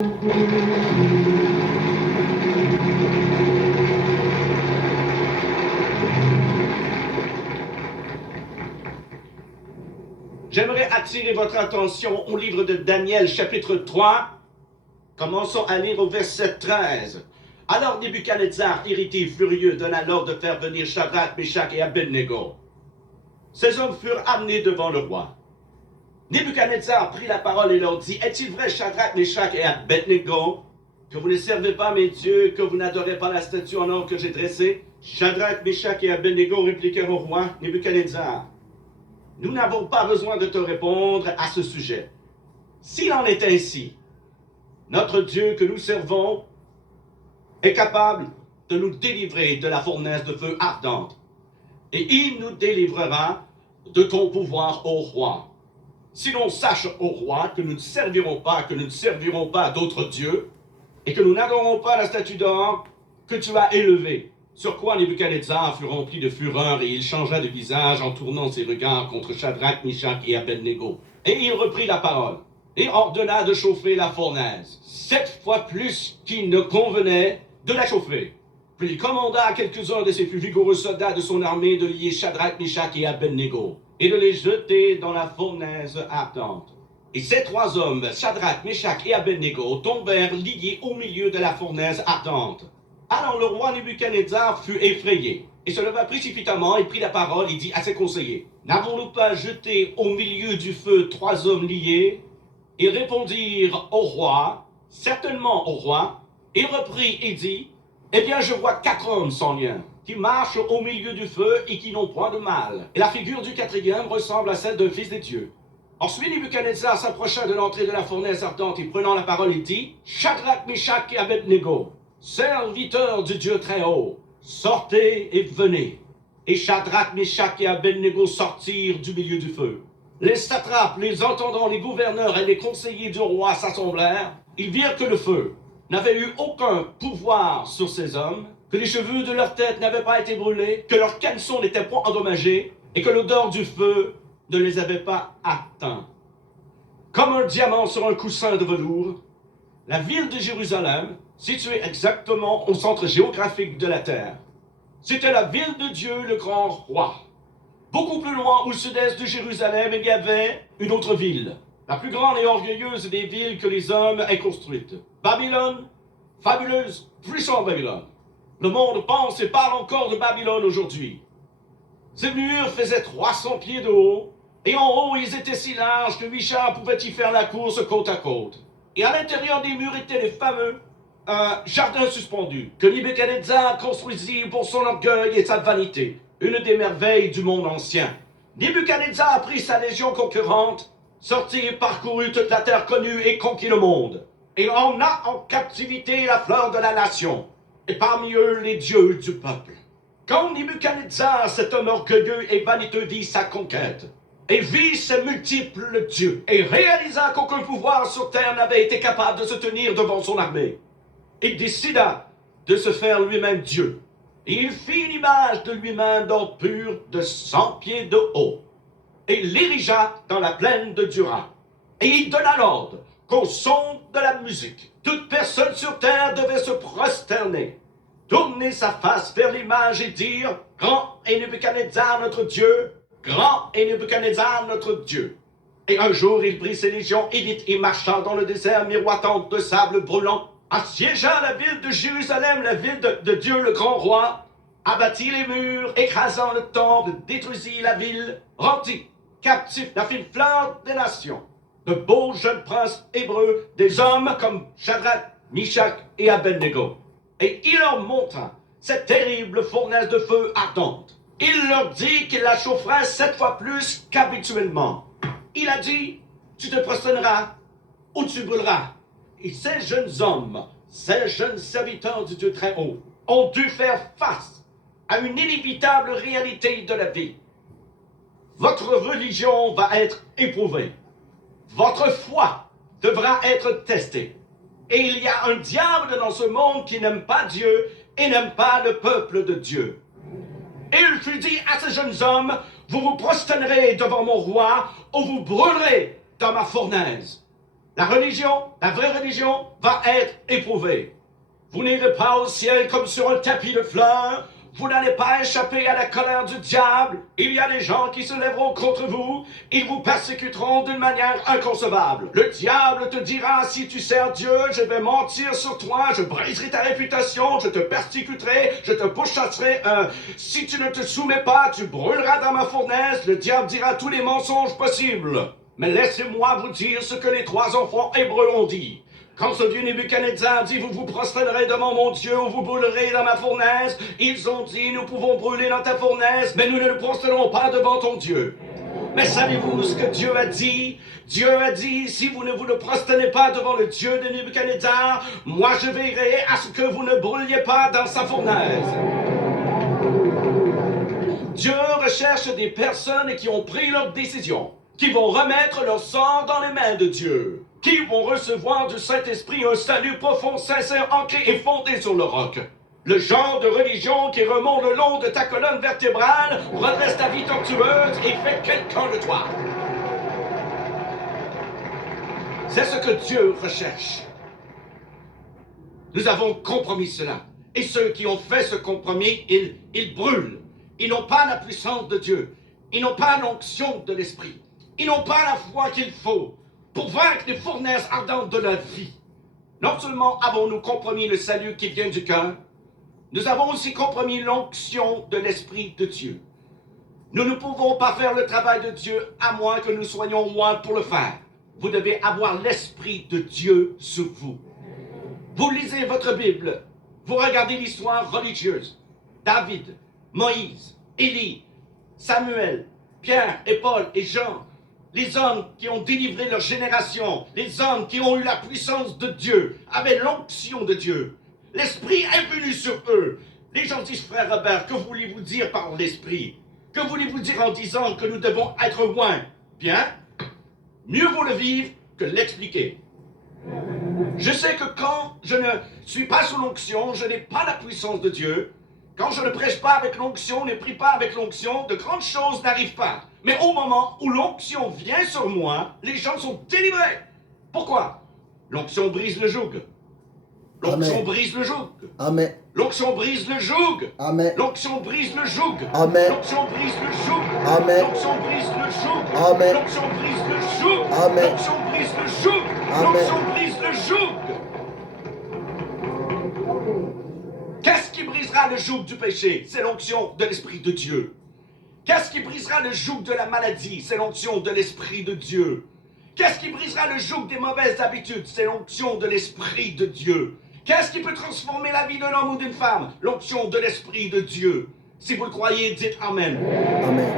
J'aimerais attirer votre attention au livre de Daniel, chapitre 3. Commençons à lire au verset 13. Alors Nebuchadnezzar, irrité, furieux, donna l'ordre de faire venir Shadrach, Meshach et Abednego. Ces hommes furent amenés devant le roi. Nebuchadnezzar prit la parole et leur dit, « Est-il vrai, Shadrach, Meshach et Abednego, que vous ne servez pas mes dieux, que vous n'adorez pas la statue en or que j'ai dressée ?» Shadrach, Meshach et Abednego répliquèrent au roi Nebuchadnezzar, « Nous n'avons pas besoin de te répondre à ce sujet. S'il en est ainsi, notre Dieu que nous servons est capable de nous délivrer de la fournaise de feu ardente, et il nous délivrera de ton pouvoir, ô roi. Si l'on sache, ô roi, que nous ne servirons pas d'autres dieux, et que nous n'adorons pas la statue d'or que tu as élevée. » Sur quoi Nebuchadnezzar fut rempli de fureur, et il changea de visage en tournant ses regards contre Shadrach, Meshach et Abednego. Et il reprit la parole, et ordonna de chauffer la fournaise, 7 fois plus qu'il ne convenait de la chauffer. Puis il commanda à quelques-uns de ses plus vigoureux soldats de son armée de lier Shadrach, Meshach et Abednego, et de les jeter dans la fournaise ardente. Et ces 3 hommes, Shadrach, Meshach et Abednego, tombèrent liés au milieu de la fournaise ardente. Alors le roi Nebuchadnezzar fut effrayé, et se leva précipitamment et prit la parole et dit à ses conseillers, « N'avons-nous pas jeté au milieu du feu 3 hommes liés ?» Ils répondirent au roi, « Certainement au roi. » Il reprit et dit, « Eh bien je vois 4 hommes sans lien, qui marchent au milieu du feu et qui n'ont point de mal. Et la figure du 4e ressemble à celle d'un fils des dieux. » Ensuite Nebuchadnezzar s'approcha de l'entrée de la fournaise ardente et prenant la parole il dit, « Shadrach, Meshach et Abednego, serviteurs du Dieu très haut, sortez et venez. » Et Shadrach, Meshach et Abednego sortirent du milieu du feu. Les satrapes, les intendants, les gouverneurs et les conseillers du roi s'assemblèrent. Ils virent que le feu n'avait eu aucun pouvoir sur ces hommes, que les cheveux de leur tête n'avaient pas été brûlés, que leurs caleçons n'étaient point endommagés, et que l'odeur du feu ne les avait pas atteints. Comme un diamant sur un coussin de velours, la ville de Jérusalem, située exactement au centre géographique de la terre, c'était la ville de Dieu, le grand roi. Beaucoup plus loin, au sud-est de Jérusalem, il y avait une autre ville, la plus grande et orgueilleuse des villes que les hommes aient construites. Babylone, fabuleuse, puissante Babylone. Le monde pense et parle encore de Babylone aujourd'hui. Ces murs faisaient 300 pieds de haut, et en haut, ils étaient si larges que 8 chars pouvaient y faire la course côte à côte. Et à l'intérieur des murs étaient les fameux jardins suspendus que Nebuchadnezzar construisit pour son orgueil et sa vanité, une des merveilles du monde ancien. Nebuchadnezzar prit sa légion concurrente, sortit et parcourut toute la terre connue et conquit le monde, et emmena en captivité la fleur de la nation, et parmi eux les dieux du peuple. Quand Nebuchadnezzar, cet homme orgueilleux et vaniteux, vit sa conquête, et vit ses multiples dieux, et réalisa qu'aucun pouvoir sur terre n'avait été capable de se tenir devant son armée, il décida de se faire lui-même Dieu. Et il fit une image de lui-même d'or pur de 100 pieds de haut, et l'érigea dans la plaine de Dura. Et il donna l'ordre qu'au son de la musique, toute personne sur terre devait se prosterner, tourner sa face vers l'image et dire, « Grand est Nebuchadnezzar notre Dieu, grand est Nebuchadnezzar notre Dieu. » Et un jour il prit ses légions élites et marcha dans le désert miroitant de sable brûlant, assiégea la ville de Jérusalem, la ville de Dieu le grand roi, abattit les murs, écrasant le temple, détruisit la ville, rendit captifs la fine fleur des nations, de beaux jeunes princes hébreux, des hommes comme Shadrach, Meshach et Abednego. Et il leur montra cette terrible fournaise de feu ardente. Il leur dit qu'il la chaufferait 7 fois plus qu'habituellement. Il a dit, tu te prosterneras ou tu brûleras. Et ces jeunes hommes, ces jeunes serviteurs du Dieu très haut, ont dû faire face à une inévitable réalité de la vie. Votre religion va être éprouvée. Votre foi devra être testée. Et il y a un diable dans ce monde qui n'aime pas Dieu et n'aime pas le peuple de Dieu. Et il fut dit à ces jeunes hommes, vous vous prosternerez devant mon roi ou vous brûlerez dans ma fournaise. La religion, la vraie religion, va être éprouvée. Vous n'irez pas au ciel comme sur un tapis de fleurs. Vous n'allez pas échapper à la colère du diable. Il y a des gens qui se lèveront contre vous. Ils vous persécuteront d'une manière inconcevable. Le diable te dira, si tu sers Dieu, je vais mentir sur toi, je briserai ta réputation, je te persécuterai, je te pourchasserai. Si tu ne te soumets pas, tu brûleras dans ma fournaise. Le diable dira tous les mensonges possibles. Mais laissez-moi vous dire ce que les 3 enfants hébreux ont dit. Quand ce dieu Nebuchadnezzar dit, vous vous prosternerez devant mon Dieu ou vous brûlerez dans ma fournaise, ils ont dit, nous pouvons brûler dans ta fournaise, mais nous ne nous prosternerons pas devant ton Dieu. Mais savez-vous ce que Dieu a dit? Dieu a dit, si vous ne vous prosternez pas devant le Dieu de Nebuchadnezzar, moi je veillerai à ce que vous ne brûliez pas dans sa fournaise. Dieu recherche des personnes qui ont pris leur décision, qui vont remettre leur sort dans les mains de Dieu, qui vont recevoir du Saint-Esprit un salut profond, sincère, ancré et fondé sur le roc. Le genre de religion qui remonte le long de ta colonne vertébrale, redresse ta vie tortueuse et fait quelqu'un de toi. C'est ce que Dieu recherche. Nous avons compromis cela. Et ceux qui ont fait ce compromis, ils brûlent. Ils n'ont pas la puissance de Dieu. Ils n'ont pas l'onction de l'Esprit. Ils n'ont pas la foi qu'il faut pour vaincre les fournaises ardentes de la vie. Non seulement avons-nous compromis le salut qui vient du cœur, nous avons aussi compromis l'onction de l'Esprit de Dieu. Nous ne pouvons pas faire le travail de Dieu à moins que nous soyons loin pour le faire. Vous devez avoir l'Esprit de Dieu sur vous. Vous lisez votre Bible, vous regardez l'histoire religieuse. David, Moïse, Élie, Samuel, Pierre et Paul et Jean, les hommes qui ont délivré leur génération, les hommes qui ont eu la puissance de Dieu, avaient l'onction de Dieu. L'Esprit est venu sur eux. Les gens disent, frère Robert, que voulez-vous dire par l'Esprit? Que voulez-vous dire en disant que nous devons être loin? Bien, mieux vaut le vivre que l'expliquer. Je sais que quand je ne suis pas sous l'onction, je n'ai pas la puissance de Dieu. Quand je ne prêche pas avec l'onction, ne prie pas avec l'onction, de grandes choses n'arrivent pas. Mais au moment où l'onction vient sur moi, les gens sont délivrés. Pourquoi? L'onction brise le joug. L'onction brise le joug. Amen. L'onction brise le joug. Amen. L'onction brise le joug. Amen. L'onction brise le joug. Amen. L'onction brise le joug. Amen. L'onction brise le joug. Amen. L'onction brise le joug. Amen. L'onction brise le joug. Qu'est-ce qui brisera le joug du péché? C'est l'onction de l'Esprit de Dieu. Qu'est-ce qui brisera le joug de la maladie? C'est l'onction de l'Esprit de Dieu. Qu'est-ce qui brisera le joug des mauvaises habitudes? C'est l'onction de l'Esprit de Dieu. Qu'est-ce qui peut transformer la vie d'un homme ou d'une femme? L'onction de l'Esprit de Dieu. Si vous le croyez, dites Amen. Amen.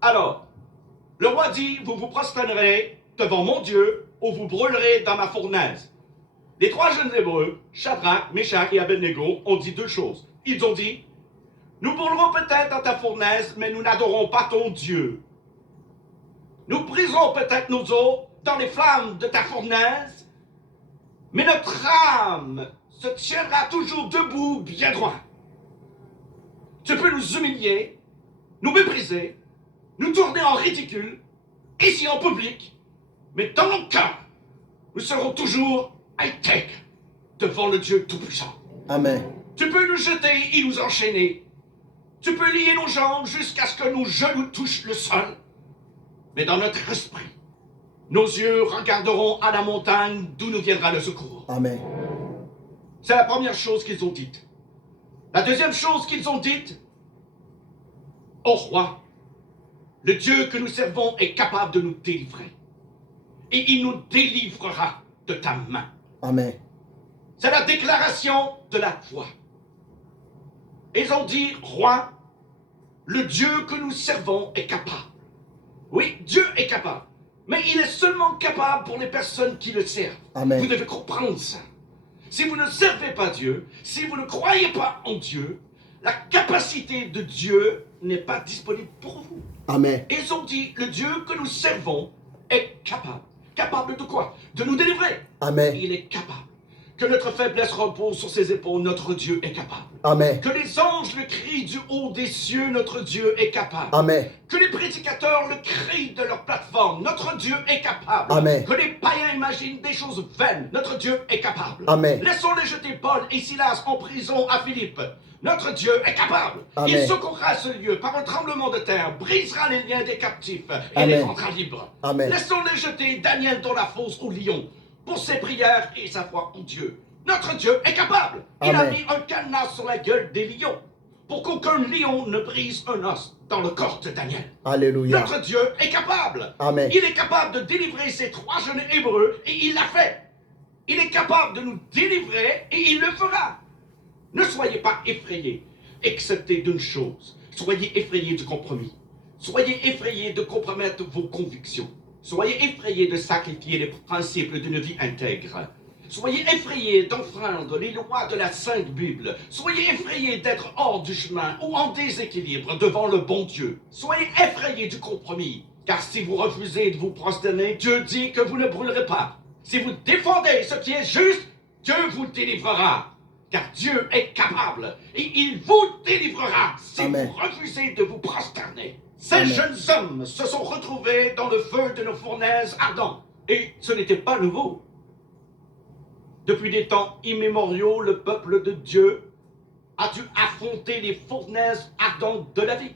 Alors, le roi dit, vous vous prosternerez devant mon Dieu ou vous brûlerez dans ma fournaise. Les 3 jeunes Hébreux, Shadrach, Meshach et Abednego, ont dit 2 choses. Ils ont dit, nous brûlerons peut-être dans ta fournaise, mais nous n'adorons pas ton Dieu. Nous briserons peut-être nos os dans les flammes de ta fournaise, mais notre âme se tiendra toujours debout, bien droit. Tu peux nous humilier, nous mépriser, nous tourner en ridicule, ici en public, mais dans nos cœurs, nous serons toujours high-tech devant le Dieu Tout-Puissant. Amen. Tu peux nous jeter et nous enchaîner. Tu peux lier nos jambes jusqu'à ce que nos genoux touchent le sol. Mais dans notre esprit, nos yeux regarderont à la montagne d'où nous viendra le secours. Amen. C'est la première chose qu'ils ont dite. La deuxième chose qu'ils ont dite, ô roi, le Dieu que nous servons est capable de nous délivrer. Et il nous délivrera de ta main. Amen. C'est la déclaration de la foi. Ils ont dit, roi, le Dieu que nous servons est capable. Oui, Dieu est capable. Mais il est seulement capable pour les personnes qui le servent. Amen. Vous devez comprendre ça. Si vous ne servez pas Dieu, si vous ne croyez pas en Dieu, la capacité de Dieu n'est pas disponible pour vous. Amen. Ils ont dit, le Dieu que nous servons est capable. Capable de quoi? De nous délivrer. Amen. Il est capable Que notre faiblesse repose sur ses épaules, notre Dieu est capable. Amen. Que les anges le crient du haut des cieux, notre Dieu est capable. Amen. Que les prédicateurs le crient de leur plateforme, notre Dieu est capable. Amen. Que les païens imaginent des choses vaines, notre Dieu est capable. Amen. Laissons-les jeter Paul et Silas en prison à Philippe. Notre Dieu est capable. Amen. Il secourra ce lieu par un tremblement de terre, brisera les liens des captifs et Amen. les rendra libres. Amen. Laissons-les jeter Daniel dans la fosse au lion pour ses prières et sa foi en Dieu. Notre Dieu est capable. Il a Amen. mis un cadenas sur la gueule des lions pour qu'aucun lion ne brise un os dans le corps de Daniel. Alléluia. Notre Dieu est capable. Amen. Il est capable de délivrer ces 3 jeunes Hébreux et il l'a fait. Il est capable de nous délivrer et il le fera. Ne soyez pas effrayés, excepté d'une chose. Soyez effrayés du compromis. Soyez effrayés de compromettre vos convictions. Soyez effrayés de sacrifier les principes d'une vie intègre. Soyez effrayés d'enfreindre les lois de la Sainte Bible. Soyez effrayés d'être hors du chemin ou en déséquilibre devant le bon Dieu. Soyez effrayés du compromis, car si vous refusez de vous prosterner, Dieu dit que vous ne brûlerez pas. Si vous défendez ce qui est juste, Dieu vous délivrera, car Dieu est capable et il vous délivrera si Amen. vous refusez de vous prosterner. Ces Amen. jeunes hommes se sont retrouvés dans le feu de nos fournaises ardentes. Et ce n'était pas nouveau. Depuis des temps immémoriaux, le peuple de Dieu a dû affronter les fournaises ardentes de la vie.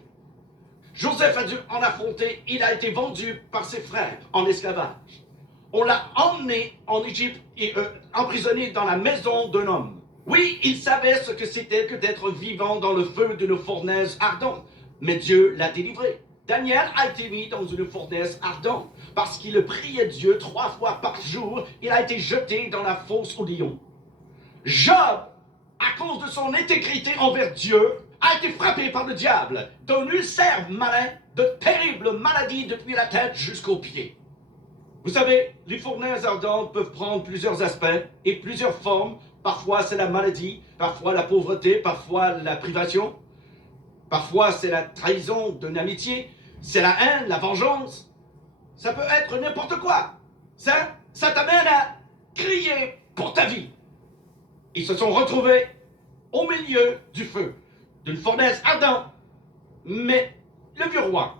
Joseph a dû en affronter, il a été vendu par ses frères en esclavage. On l'a emmené en Égypte et emprisonné dans la maison d'un homme. Oui, il savait ce que c'était que d'être vivant dans le feu d'une fournaise ardente, mais Dieu l'a délivré. Daniel a été mis dans une fournaise ardente. Parce qu'il priait Dieu 3 fois par jour, il a été jeté dans la fosse aux lions. Job, à cause de son intégrité envers Dieu, a été frappé par le diable d'un ulcère malin, de terribles maladies depuis la tête jusqu'aux pieds. Vous savez, les fournaises ardentes peuvent prendre plusieurs aspects et plusieurs formes. Parfois c'est la maladie, parfois la pauvreté, parfois la privation. Parfois c'est la trahison d'une amitié, c'est la haine, la vengeance. Ça peut être n'importe quoi. Ça t'amène à crier pour ta vie. Ils se sont retrouvés au milieu du feu, d'une fournaise ardente. Mais le vieux roi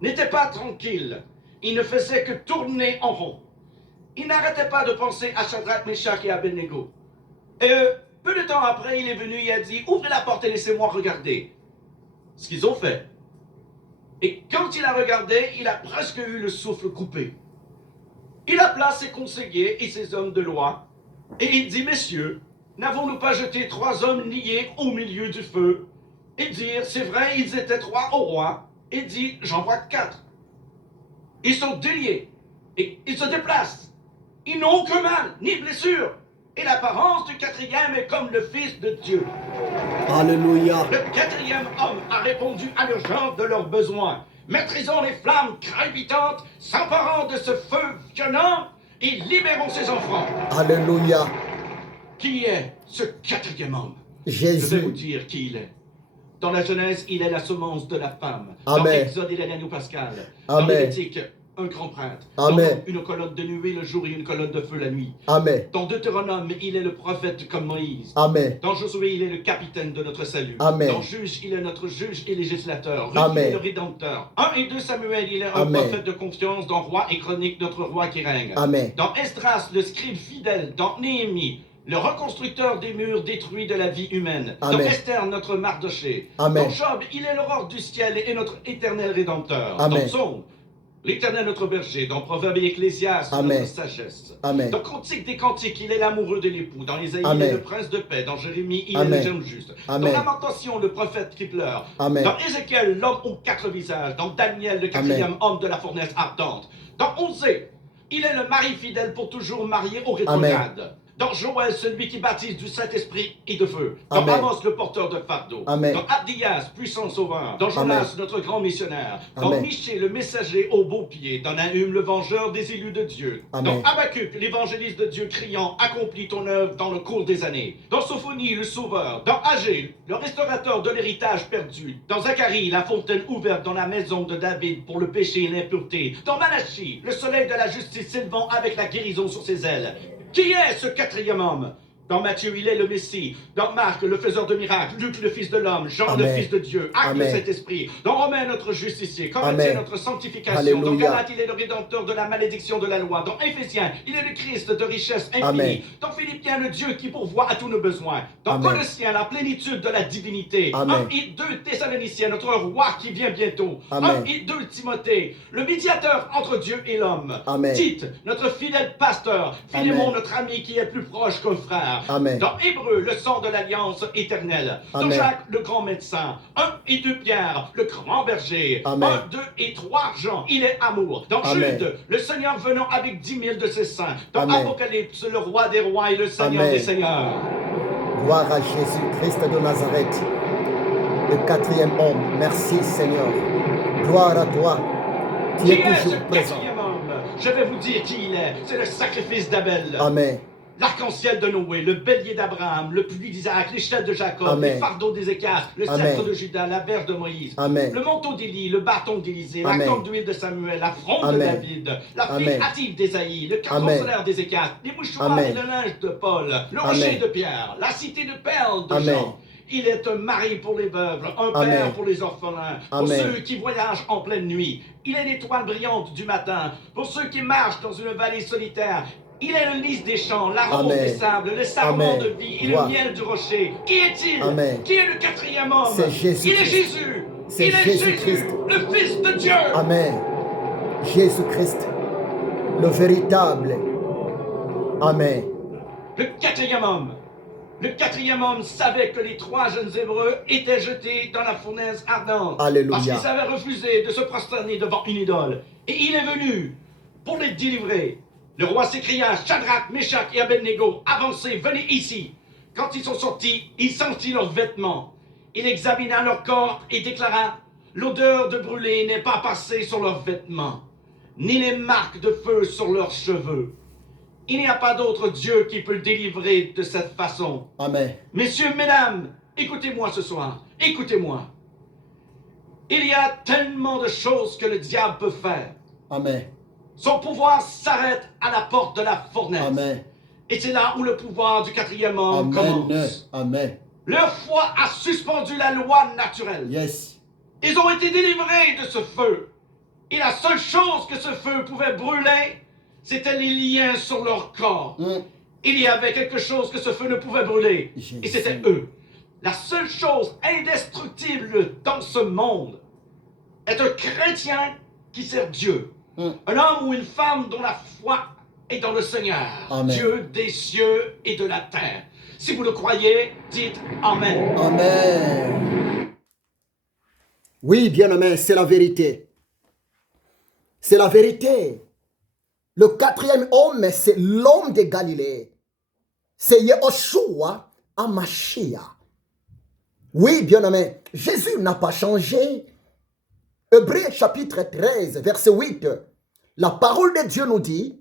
n'était pas tranquille. Il ne faisait que tourner en rond. Il n'arrêtait pas de penser à Shadrach, Meshach et Abednego. Et peu de temps après, il est venu et a dit « Ouvrez la porte et laissez-moi regarder. » Ce qu'ils ont fait. Et quand il a regardé, il a presque eu le souffle coupé. Il appela ses conseillers et ses hommes de loi, et il dit, messieurs, n'avons-nous pas jeté 3 hommes liés au milieu du feu? Et dire, c'est vrai, ils étaient 3 au roi, et dit, j'en vois 4. Ils sont déliés, et ils se déplacent. Ils n'ont aucun mal, ni blessure. Et l'apparence du 4e est comme le Fils de Dieu. Alléluia. Le 4e homme a répondu à l'urgence de leurs besoins. Maîtrisons les flammes crépitantes, s'emparant de ce feu violent et libérons ses enfants. Alléluia. Qui est ce 4e homme? Je vais vous Jésus. dire qui il est. Dans la Genèse, il est la semence de la femme. Amen. Dans l'Exode, il est l'agneau pascal. Dans Amen. Lévitique, un grand prêtre. Amen. Dans une colonne de nuée le jour et une colonne de feu la nuit. Amen. Dans Deutéronome, il est le prophète comme Moïse. Amen. Dans Josué, il est le capitaine de notre salut. Amen. Dans Juge, il est notre juge et législateur. Ruth, Amen. il est le rédempteur. 1 et 2 Samuel, il est un Amen. prophète de confiance. Dans Roi et Chronique, notre roi qui règne. Amen. Dans Esdras, le scribe fidèle. Dans Néhémie, le reconstructeur des murs détruits de la vie humaine. Dans Amen. Esther, notre Mardoché. Amen. Dans Job, il est l'aurore du ciel et notre éternel rédempteur. Amen. Dans Psaume, l'Éternel notre berger. Dans Proverbe et Ecclésiaste, Amen. notre sagesse. Amen. Dans Cantique des Cantiques, il est l'amoureux de l'époux. Dans Ésaïe, il Amen. est le prince de paix. Dans Jérémie, il Amen. est le jeune juste. Amen. Dans Lamentation, le prophète qui pleure. Amen. Dans Ézéchiel, l'homme aux 4 visages. Dans Daniel, le 4e Amen. homme de la fournaise ardente. Dans Osée, il est le mari fidèle pour toujours marié au rétrograde. Dans Joël, celui qui baptise du Saint-Esprit et de feu. Dans Amen. Amos, le porteur de fardeau. Amen. Dans Abdias, puissant sauveur. Dans Jonas, notre grand missionnaire. Dans Amen. Michée, le messager au beau pied. Dans Nahum, le vengeur des élus de Dieu. Amen. Dans Habacuc, l'évangéliste de Dieu criant, accomplis ton œuvre dans le cours des années. Dans Sophonie, le sauveur. Dans Agé, le restaurateur de l'héritage perdu. Dans Zacharie, la fontaine ouverte dans la maison de David pour le péché et l'impureté. Dans Malachie, le soleil de la justice s'élevant avec la guérison sur ses ailes. Qui est ce quatrième homme? Dans Matthieu, il est le Messie. Dans Marc, le faiseur de miracles. Luc, le Fils de l'homme. Jean, Amen. le Fils de Dieu. Acte, le Amen. Saint-Esprit. Dans Romains, notre justicier. Corinthiens, Amen. notre sanctification. Alléluia. Dans Galates, il est le rédempteur de la malédiction de la loi. Dans Éphésiens, il est le Christ de richesse infinie. Amen. Dans Philippiens, le Dieu qui pourvoit à tous nos besoins. Dans Amen. Colossiens, la plénitude de la divinité. Amen. 1 et 2 Thessaloniciens, notre roi qui vient bientôt. Amen. 1 et 2 Timothée, le médiateur entre Dieu et l'homme. Amen. Tite, notre fidèle pasteur. Philémon, Amen. notre ami qui est plus proche qu'un frère. Amen. Dans Hébreu, le sang de l'alliance éternelle. Dans Amen. Jacques, le grand médecin. 1 et 2 Pierre, le grand berger. Amen. 1, 2 et 3 Jean, il est amour. Dans Amen. Jude, le Seigneur venant avec 10 000 de ses saints. Dans Amen. Apocalypse, le roi des rois et le Seigneur Amen. des seigneurs. Gloire à Jésus-Christ de Nazareth, le quatrième homme. Merci Seigneur. Gloire à toi. Tu Qui es est ce toujours présent. quatrième homme? Je vais vous dire qui il est. C'est le sacrifice d'Abel. Amen. L'arc-en-ciel de Noé, le bélier d'Abraham, le puits d'Isaac, l'échelle de Jacob, Amen. les fardeaux d'Ézéchias, le Amen. sceptre de Judas, la verge de Moïse, Amen. le manteau d'Élie, le bâton d'Élisée, la Amen. corne d'huile de Samuel, la fronde de Amen. David, la Amen. figue hâtive d'Ésaïe, le cadran Amen. solaire d'Ézéchias, les mouchoirs Amen. et le linge de Paul, le Amen. rocher de Pierre, la cité de perles de Amen. Jean. Il est un mari pour les veuves, un Amen. père pour les orphelins, pour Amen. ceux qui voyagent en pleine nuit. Il est l'étoile brillante du matin, pour ceux qui marchent dans une vallée solitaire. Il est le lys des champs, l'arôme Amen. des sables, le sarment Amen. de vie et Gloire. le miel du rocher. Qui est-il? Amen. Qui est le quatrième homme? C'est Jésus Il est Christ. Jésus. C'est Il est Jésus-Christ. Jésus, le Fils de Dieu. Amen. Jésus-Christ, le véritable. Amen. Le quatrième homme. Le quatrième homme savait que les 3 jeunes Hébreux étaient jetés dans la fournaise ardente. Alléluia. Parce qu'ils avaient refusé de se prosterner devant une idole. Et il est venu pour les délivrer. Le roi s'écria, Shadrach, Meshach et Abednego, avancez, venez ici. Quand ils sont sortis, il sentit leurs vêtements. Il examina leur corps et déclara, l'odeur de brûlé n'est pas passée sur leurs vêtements, ni les marques de feu sur leurs cheveux. Il n'y a pas d'autre Dieu qui peut délivrer de cette façon. Amen. Messieurs, mesdames, écoutez-moi ce soir, écoutez-moi. Il y a tellement de choses que le diable peut faire. Amen. Son pouvoir s'arrête à la porte de la fournaise. Amen. Et c'est là où le pouvoir du quatrième homme Amen. commence. Amen. Leur foi a suspendu la loi naturelle. Yes. Ils ont été délivrés de ce feu. Et la seule chose que ce feu pouvait brûler, c'était les liens sur leur corps. Il y avait quelque chose que ce feu ne pouvait brûler. Jésus. Et c'était eux. La seule chose indestructible dans ce monde est un chrétien qui sert Dieu. Un homme ou une femme dont la foi est dans le Seigneur. Amen. Dieu des cieux et de la terre. Si vous le croyez, dites Amen. Amen. Oui, bien-aimé, c'est la vérité. C'est la vérité. Le quatrième homme, c'est l'homme de Galilée. C'est Yehoshua Hamashiach. Oui, bien-aimé, Jésus n'a pas changé. Hébreux chapitre 13, verset 8. La parole de Dieu nous dit,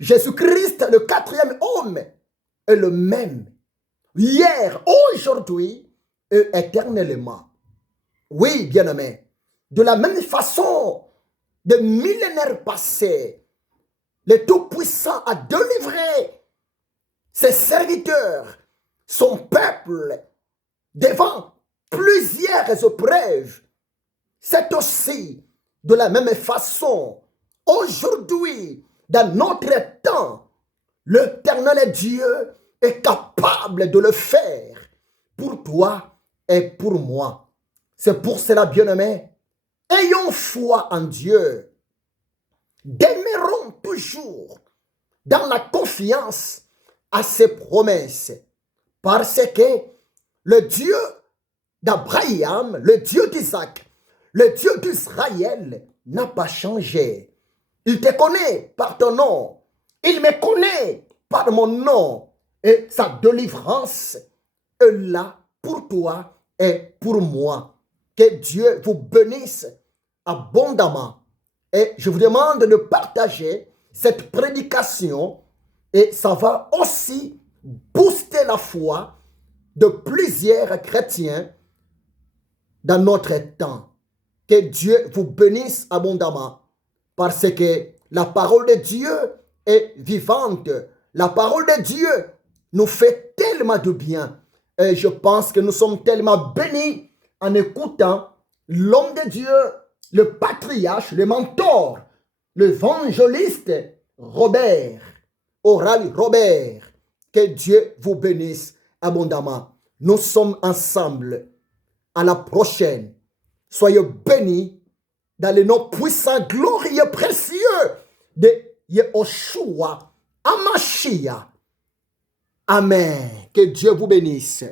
Jésus-Christ, le quatrième homme, est le même. Hier, aujourd'hui et éternellement. Oui, bien-aimé. De la même façon, des millénaires passés, le Tout-Puissant a délivré ses serviteurs, son peuple, devant plusieurs épreuves. C'est aussi de la même façon, aujourd'hui, dans notre temps, l'Éternel Dieu est capable de le faire pour toi et pour moi. C'est pour cela, bien-aimés, ayons foi en Dieu. Demeurons toujours dans la confiance à ses promesses. Parce que le Dieu d'Abraham, le Dieu d'Isaac, le Dieu d'Israël n'a pas changé. Il te connaît par ton nom. Il me connaît par mon nom. Et sa délivrance est là pour toi et pour moi. Que Dieu vous bénisse abondamment. Et je vous demande de partager cette prédication et ça va aussi booster la foi de plusieurs chrétiens dans notre temps. Que Dieu vous bénisse abondamment parce que la parole de Dieu est vivante La parole de Dieu nous fait tellement de bien. Et je pense que nous sommes tellement bénis en écoutant l'homme de Dieu, le patriarche, le mentor, l'évangéliste Robert, Oral Robert. Que Dieu vous bénisse abondamment. Nous sommes ensemble. À la prochaine. Soyez bénis dans le nom puissant, glorieux, précieux de Yehoshua Hamashiach. Amen. Que Dieu vous bénisse.